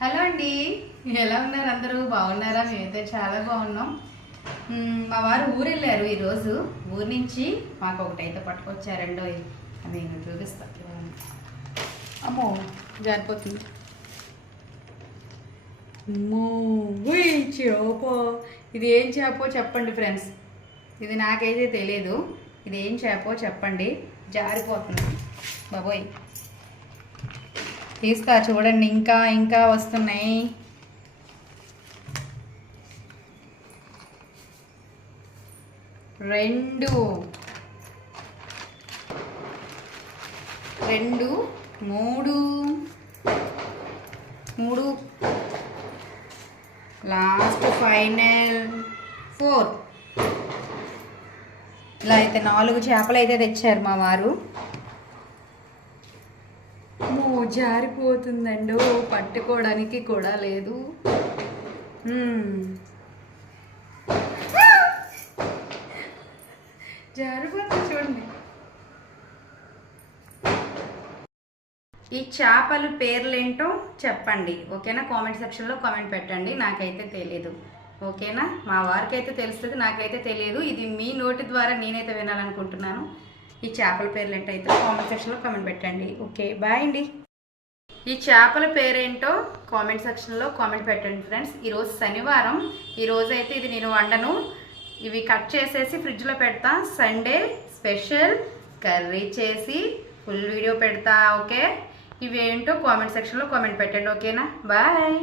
Hello అండి, ఎలా ఉన్నారు? అందరూ బాగున్నారా? మేమైతే చాలా బాగున్నాం. మా వారు ఊరు వెళ్ళారు ఈరోజు. ఊరు నుంచి మాకు ఒకటైతే పట్టుకొచ్చారండో. అది నేను చూపిస్తా. అమ్మో, జారిపోతుంది. అమ్మో, చేపో. ఇది ఏం చేపో చెప్పండి ఫ్రెండ్స్. ఇది నాకైతే తెలియదు. ఇది ఏం చేపో చెప్పండి. జారిపోతుంది బాబోయ్. తీస్తా చూడండి, ఇంకా ఇంకా వస్తున్నాయి. రెండు రెండు మూడు మూడు లాస్ట్ ఫైనల్ 4. ఇలా అయితే 4 చేపలు అయితే తెచ్చారు మా వారు. జారిపోతుందండి, పట్టుకోవడానికి కూడా లేదు. జారిపోతుంది చూడండి. ఈ చేపలు పేర్లేంటో చెప్పండి, ఓకేనా? కామెంట్ సెక్షన్లో కామెంట్ పెట్టండి. నాకైతే తెలీదు, ఓకేనా? మా వారికి అయితే తెలుస్తుంది, నాకైతే తెలియదు. ఇది మీ నోటి ద్వారా నేనైతే వినాలనుకుంటున్నాను. ఈ చేపల పేర్లు ఏంటైతే కామెంట్ సెక్షన్లో కామెంట్ పెట్టండి. ఓకే, బాయ్ అండి. ఈ చేపల పేరేంటో కామెంట్ సెక్షన్లో కామెంట్ పెట్టండి ఫ్రెండ్స్. ఈరోజు శనివారం. ఈరోజు అయితే ఇది నేను వండను. ఇవి కట్ చేసేసి ఫ్రిడ్జ్లో పెడతా. సండే స్పెషల్ కర్రీ చేసి ఫుల్ వీడియో పెడతా. ఓకే, ఇవేంటో కామెంట్ సెక్షన్లో కామెంట్ పెట్టండి. ఓకేనా? బాయ్.